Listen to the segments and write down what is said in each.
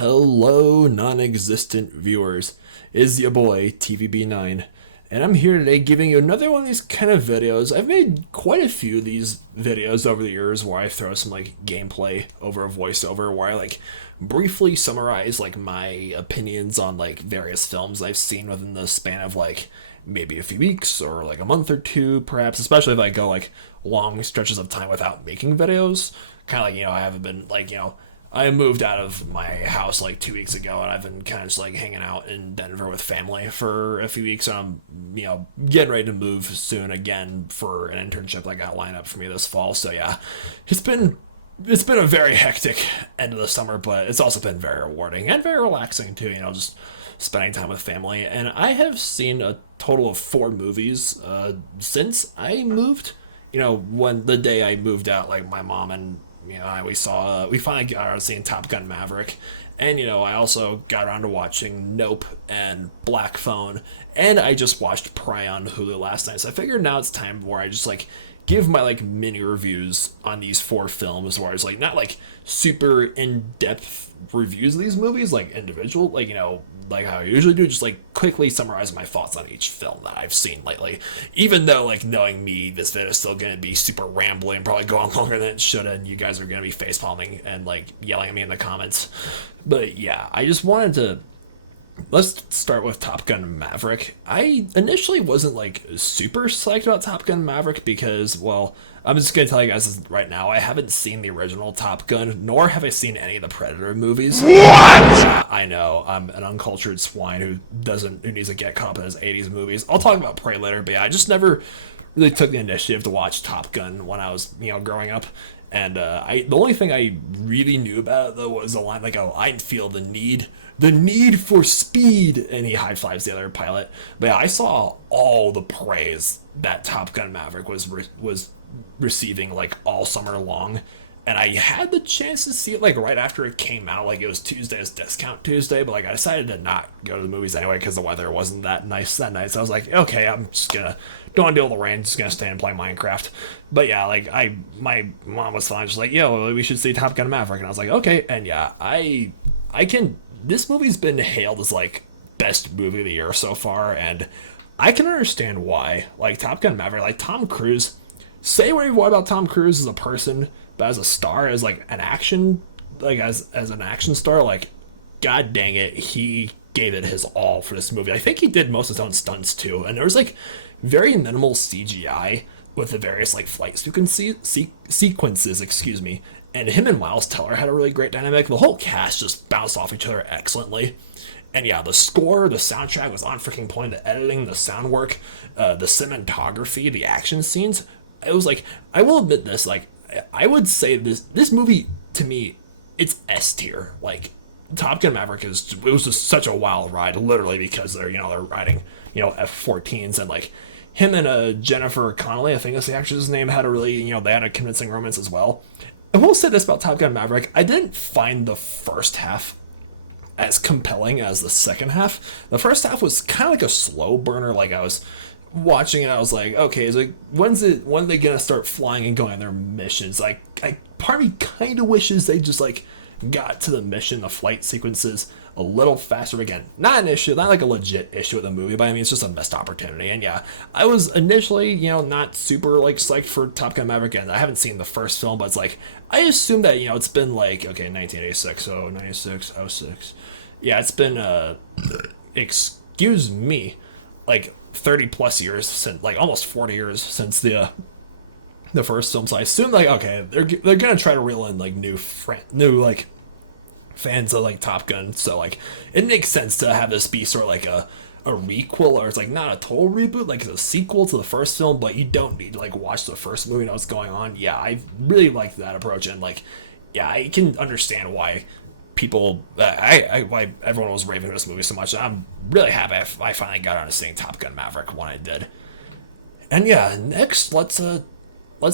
Hello, non-existent viewers. Is your boy TVB9, and I'm here today giving you another one of these kind of videos. I've made quite a few of these videos over the years where I throw some gameplay over a voiceover, where I briefly summarize my opinions on various films I've seen within the span of maybe a few weeks or a month or two, perhaps. Especially if I go long stretches of time without making videos. Kind of I haven't been I moved out of my house 2 weeks ago, and I've been kind of just hanging out in Denver with family for a few weeks. And I'm getting ready to move soon again for an internship I got lined up for me this fall. So yeah, it's been a very hectic end of the summer, but it's also been very rewarding and very relaxing too. Just spending time with family. And I have seen a total of 4 movies since I moved. When the day I moved out, my mom and we finally got around to seeing Top Gun Maverick, and I also got around to watching Nope and Black Phone, and I just watched Prey on Hulu last night. So I figured now it's time where I just give my mini reviews on these 4 films, where it's not super in-depth reviews of these movies, individual, how I usually do, just quickly summarize my thoughts on each film that I've seen lately. Even though knowing me, this video is still gonna be super rambling and probably go on longer than it should, and you guys are gonna be facepalming and yelling at me in the comments. But yeah, I just wanted to let's start with Top Gun Maverick. I initially wasn't super psyched about Top Gun Maverick because, well, I'm just gonna tell you guys right now, I haven't seen the original Top Gun, nor have I seen any of the Predator movies. What? I know, I'm an uncultured swine who needs to get caught up in his 80s movies. I'll talk about Prey later, but yeah, I just never really took the initiative to watch Top Gun when I was, growing up. And the only thing I really knew about it, though, was a line "Oh, I feel the need for speed," and he high fives the other pilot. But yeah, I saw all the praise that Top Gun Maverick was receiving all summer long, and I had the chance to see it right after it came out. It was Tuesday's Discount Tuesday, but I decided to not go to the movies anyway because the weather wasn't that nice that night. So I was okay, I'm just gonna don't want to deal with the rain, just gonna stay and play Minecraft. But yeah, my mom was fine, just yo, we should see Top Gun Maverick, and I was okay. And yeah, I can. This movie's been hailed as best movie of the year so far, and I can understand why. Top Gun Maverick, Tom Cruise. Say what you want about Tom Cruise as a person, but as a star, as an action, as an action star, god dang it, he gave it his all for this movie. I think he did most of his own stunts too, and there was very minimal CGI with the various flight sequences, excuse me. And him and Miles Teller had a really great dynamic. The whole cast just bounced off each other excellently. And yeah, the score, the soundtrack was on freaking point. The editing, the sound work, the cinematography, the action scenes. It was I will admit this, I would say this movie, to me, it's S tier. Top Gun Maverick it was just such a wild ride, literally, because they're riding, F-14s, and him and Jennifer Connelly, I think that's the actress's name, had a really, they had a convincing romance as well. I will say this about Top Gun Maverick, I didn't find the first half as compelling as the second half. The first half was kind of a slow burner. I was watching it, I was okay, when are they gonna start flying and going on their missions? Part of me kind of wishes they just got to the mission, the flight sequences, a little faster. But again, not an issue, not a legit issue with the movie, but I mean, it's just a missed opportunity. And yeah, I was initially, not super psyched for Top Gun Maverick, and I haven't seen the first film, but it's I assume that, it's been okay, 1986, so 96, 06. Yeah, it's been, excuse me, 30 plus years since, almost 40 years since the first film. So I assume okay, they're gonna try to reel in new fans of Top Gun. So it makes sense to have this be sort of a requel, or it's not a total reboot, it's a sequel to the first film, but you don't need to watch the first movie and know what's going on. Yeah, I really like that approach, and yeah, I can understand why people why everyone was raving this movie so much. I'm really happy I finally got around to seeing Top Gun Maverick when I did. And yeah, next let's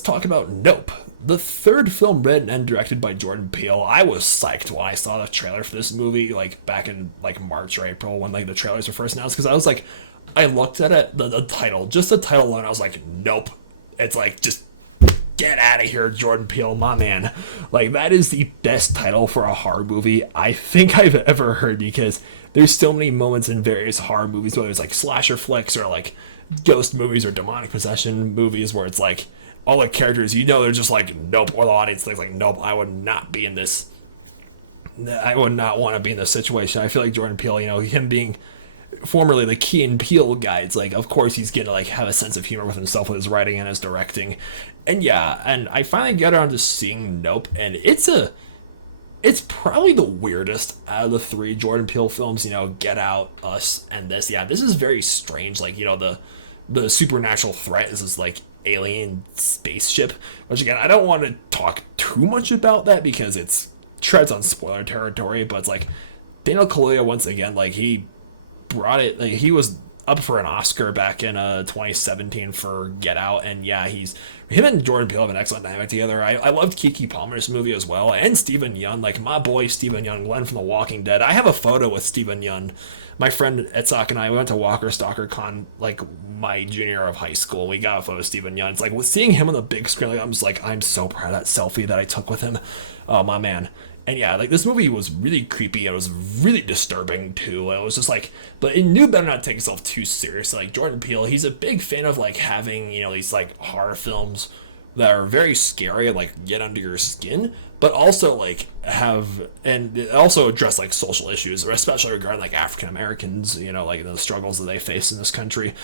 talk about Nope, the third film written and directed by Jordan Peele. I was psyched when I saw the trailer for this movie back in March or April when the trailers were first announced, because I was I looked at it, the title, just the title alone, I was nope. It's just get out of here, Jordan Peele, my man. Like, that is the best title for a horror movie I think I've ever heard, because there's so many moments in various horror movies, whether it's like slasher flicks or like ghost movies or demonic possession movies, where it's like all the characters, they're just like, nope, or the audience thinks like, nope, I would not be in this. I would not want to be in this situation. I feel like Jordan Peele, him being formerly the Key and Peele guy, it's like, of course he's gonna like have a sense of humor with himself with his writing and his directing. And yeah, and I finally got around to seeing Nope, and it's probably the weirdest out of the three Jordan Peele films, Get Out, Us, and this. Yeah, this is very strange. Like, the supernatural threat is this like alien spaceship, which again, I don't want to talk too much about that because it's treads on spoiler territory, but it's like Daniel Kaluuya once again, like he brought it, like he was up for an Oscar back in 2017 for Get Out, and yeah, him and Jordan Peele have an excellent dynamic together. I loved Keke Palmer's movie as well, and Stephen Yeun, like my boy Stephen Yeun, Glenn from The Walking Dead. I have a photo with Stephen Yeun. My friend Etzak and I, we went to Walker Stalker Con like my junior year of high school. We got a photo of Stephen Yeun. It's like seeing him on the big screen, like I'm so proud of that selfie that I took with him. Oh my man. And yeah, like this movie was really creepy. It was really disturbing too. It was just like, but it knew better not to take itself too seriously. Like Jordan Peele, he's a big fan of like having, these like horror films that are very scary and like get under your skin, but also like and also address like social issues, especially regarding like African Americans, like the struggles that they face in this country.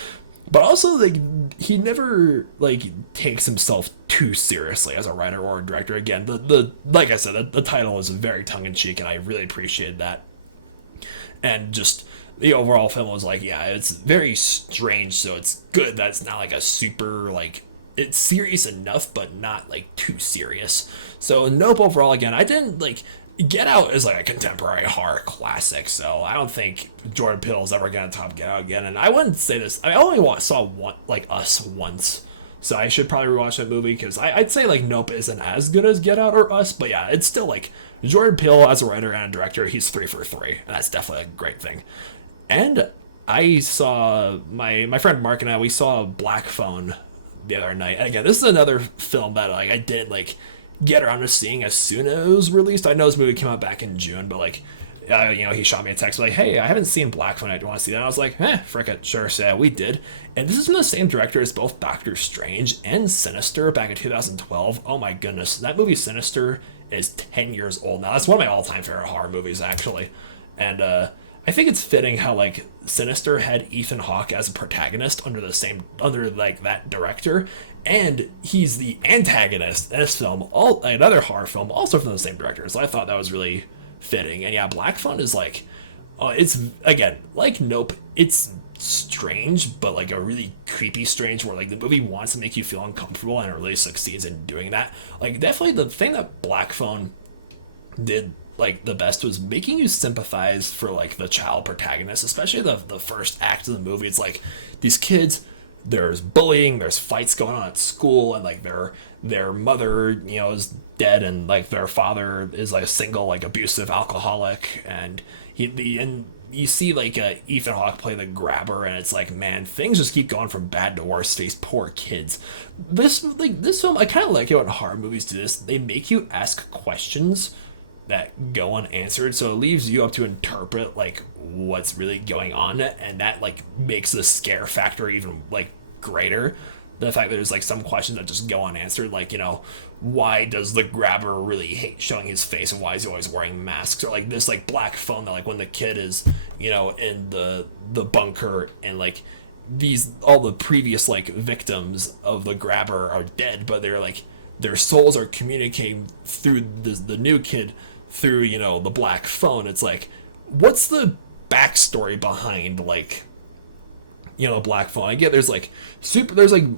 But also, like, he never like takes himself too seriously as a writer or a director. Again, the like I said, the title is very tongue in cheek, and I really appreciated that. And just the overall film was like, yeah, it's very strange, so it's good that it's not like a super like, it's serious enough, but not like too serious. So Nope, overall, again, I didn't like. Get Out is like a contemporary horror classic, so I don't think Jordan Peele is ever gonna top Get Out again. And I wouldn't say this. I only saw one, like Us once, so I should probably rewatch that movie because I'd say like Nope isn't as good as Get Out or Us, but yeah, it's still like Jordan Peele as a writer and a director. He's 3 for 3, and that's definitely a great thing. And I saw my friend Mark and we saw Black Phone the other night. And again, this is another film that like I did like get around to seeing as soon as it was released. I know this movie came out back in June, but like, he shot me a text like, "Hey, I haven't seen Black Phone. I want to see that." And I was like, frick it, sure. So yeah, we did. And this is from the same director as both Doctor Strange and Sinister back in 2012. Oh my goodness, that movie Sinister is 10 years old now. That's one of my all-time favorite horror movies, actually. And I think it's fitting how like Sinister had Ethan Hawke as a protagonist under like that director, and he's the antagonist in this film, another horror film, also from the same director. So I thought that was really fitting. And yeah, Black Phone is like, it's again like Nope. It's strange, but like a really creepy strange, where like the movie wants to make you feel uncomfortable, and it really succeeds in doing that. Like definitely the thing that Black Phone did like the best was making you sympathize for like the child protagonist, especially the first act of the movie. It's like these kids, there's bullying, there's fights going on at school, and like their mother, is dead, and like their father is like a single, like abusive alcoholic, and you see like Ethan Hawke play the grabber, and it's like, man, things just keep going from bad to worse to these poor kids. This film, I kind of like it when horror movies do this. They make you ask questions that go unanswered, so it leaves you up to interpret like what's really going on, and that like makes the scare factor even like greater. The fact that there's like some questions that just go unanswered, like why does the grabber really hate showing his face, and why is he always wearing masks, or like this like Black Phone that like when the kid is in the bunker, and like all the previous like victims of the grabber are dead, but they're like their souls are communicating through the new kid through the Black Phone. It's like, what's the backstory behind like Black Phone? I get there's like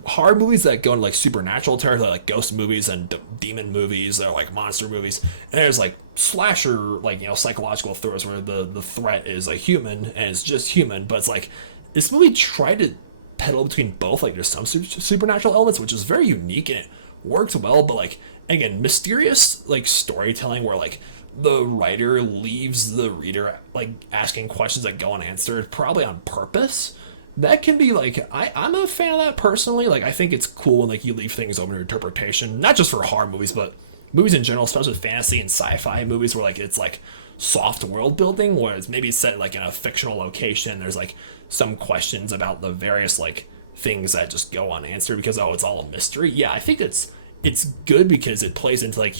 horror movies that go into like supernatural territory, like ghost movies and demon movies, or like monster movies, and there's like slasher, like psychological thrillers where the threat is like human and it's just human. But it's like this movie tried to pedal between both. Like there's some supernatural elements, which is very unique, and it works well, but like again, mysterious like storytelling where like the writer leaves the reader like asking questions that go unanswered, probably on purpose, that can be like I'm a fan of that personally. Like I think it's cool when like you leave things open to interpretation, not just for horror movies, but movies in general, especially fantasy and sci-fi movies where like it's like soft world building, where it's maybe set like in a fictional location. There's like some questions about the various like things that just go unanswered because it's all a mystery. Yeah, I think it's good because it plays into like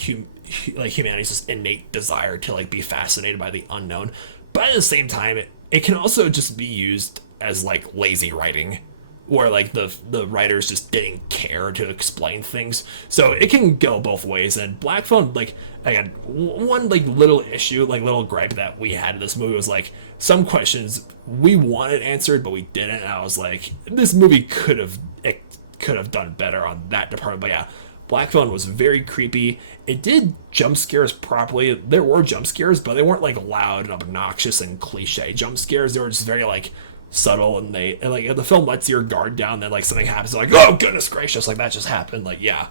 like humanity's just innate desire to like be fascinated by the unknown, but at the same time it can also just be used as like lazy writing where like the writers just didn't care to explain things. So it can go both ways. And Black Phone, like again, one like little issue, like little gripe that we had in this movie was like some questions we wanted answered but we didn't. And I was like, this movie could have done better on that department. But yeah, Black Phone was very creepy. It did jump scares properly. There were jump scares, but they weren't like loud and obnoxious and cliche jump scares. They were just very like subtle, and like if the film lets your guard down, then like something happens, like oh goodness gracious, like that just happened. Like yeah,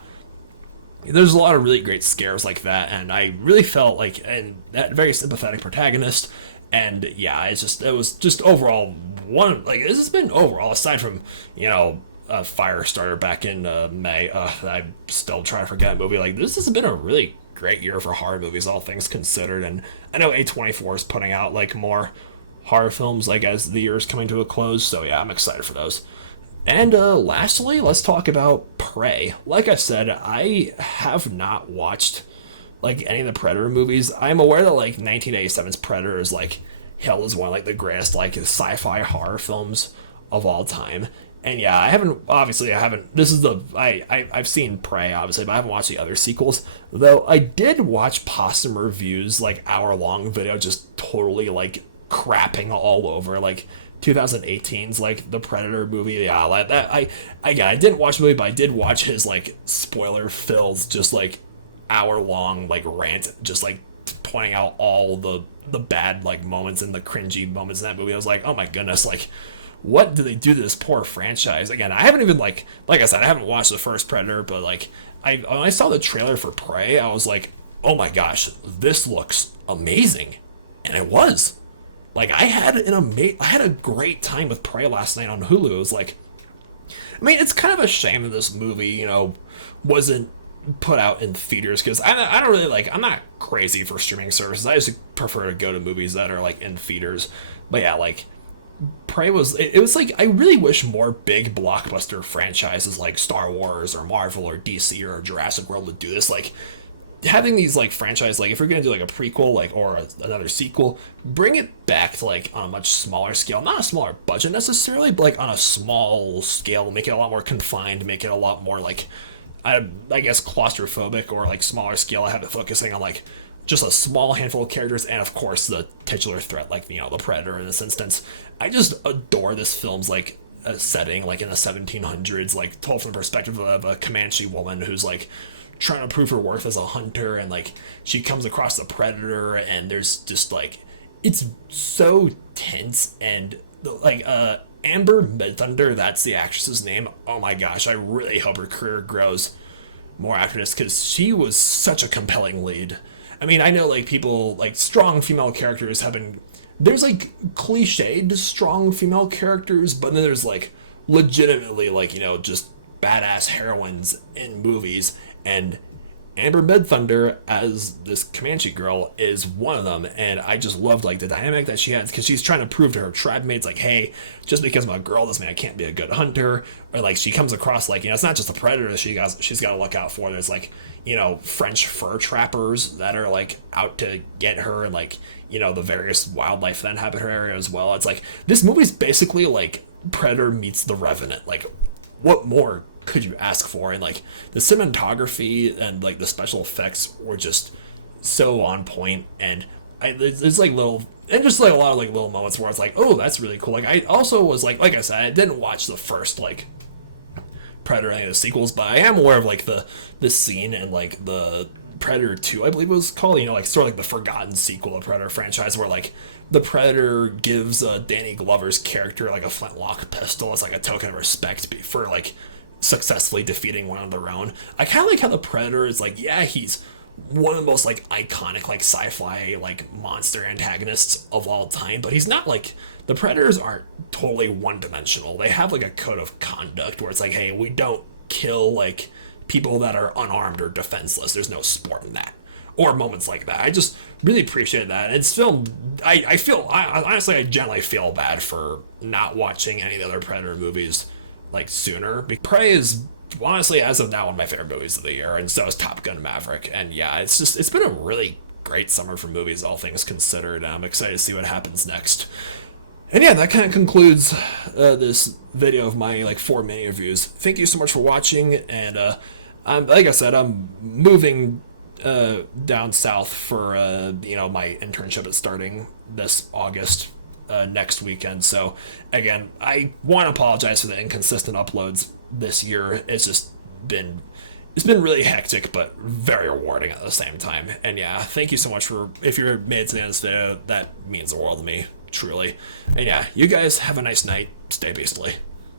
there's a lot of really great scares like that, and I really felt like and that very sympathetic protagonist. And yeah, it was just overall one like this has been overall aside from a Firestarter back in May. I'm still trying to forget a movie. Like this has been a really great year for horror movies, all things considered. And I know A24 is putting out like more horror films like as the year is coming to a close. So yeah, I'm excited for those. And lastly, let's talk about Prey. Like I said, I have not watched like any of the Predator movies. I'm aware that like 1987's Predator is like held as one of like the greatest like sci-fi horror films of all time. And yeah, I haven't. This is I've seen Prey obviously, but I haven't watched the other sequels. Though I did watch Possum Review's like hour-long video, just totally like crapping all over like 2018's like the Predator movie. Yeah, like that. I didn't watch the movie, but I did watch his like spoiler-filled, just like hour-long like rant, just like pointing out all the bad like moments and the cringy moments in that movie. I was like, oh my goodness, like what do they do to this poor franchise? Again, I haven't even like I said, I haven't watched the first Predator, but like when I saw the trailer for Prey, I was like, oh my gosh, this looks amazing, and it was. Like I had a great time with Prey last night on Hulu. It was like, I mean, it's kind of a shame that this movie, wasn't put out in theaters because I don't really like. I'm not crazy for streaming services. I just prefer to go to movies that are like in theaters. But yeah, like Prey was it was like I really wish more big blockbuster franchises like Star Wars or Marvel or DC or Jurassic World would do this. Like having these like franchise, like if you're gonna do like a prequel like or another sequel, bring it back to like on a much smaller scale, not a smaller budget necessarily, but like on a small scale, make it a lot more confined, make it a lot more like I guess claustrophobic, or like smaller scale. I have it focusing on like just a small handful of characters, and of course the titular threat, like the Predator in this instance. I just adore this film's like a setting, like in the 1700s, like told from the perspective of a Comanche woman who's like trying to prove her worth as a hunter, and like she comes across the Predator, and there's just like it's so tense, and like Amber Midthunder, that's the actress's name. Oh my gosh, I really hope her career grows more after this, because she was such a compelling lead. I mean, I know like people like strong female characters have been there's like cliched strong female characters, but then there's like legitimately like just badass heroines in movies, and Amber Midthunder as this Comanche girl is one of them. And I just loved like the dynamic that she had, because she's trying to prove to her tribe mates like, hey, just because I'm a girl doesn't mean I can't be a good hunter. Or like she comes across like it's not just a predator that she's got to look out for. There's like French fur trappers that are like out to get her, and like the various wildlife that inhabit her area as well. It's like this movie's basically like Predator meets The Revenant. Like what more could you ask for? And like the cinematography and like the special effects were just so on point, and there's like little and just like a lot of like little moments where it's like, oh, that's really cool. Like I also was like I said, I didn't watch the first like Predator, any of the sequels, but I am aware of like the scene and like the Predator 2, I believe it was called, like sort of like the forgotten sequel of Predator franchise, where like the Predator gives Danny Glover's character like a flintlock pistol as like a token of respect for like successfully defeating one of their own. I kind of like how the Predator is like, yeah, he's one of the most like iconic like sci-fi like monster antagonists of all time, but he's not like, the predators aren't totally one-dimensional. They have like a code of conduct where it's like, hey, we don't kill like people that are unarmed or defenseless. There's no sport in that, or moments like that. I just really appreciate that. It's filmed. I feel, I honestly, I generally feel bad for not watching any of the other Predator movies like sooner. Prey is honestly, as of now, one of my favorite movies of the year, and so is Top Gun Maverick. And yeah, it's been a really great summer for movies, all things considered. I'm excited to see what happens next. And yeah, that kind of concludes this video of my like 4 mini reviews. Thank you so much for watching, and like I said, I'm moving down south for my internship is starting this August, next weekend. So again, I want to apologize for the inconsistent uploads this year. It's been really hectic, but very rewarding at the same time. And yeah, thank you so much for, if you're made it to the end of this video, that means the world to me, truly. And yeah, you guys have a nice night. Stay beastly.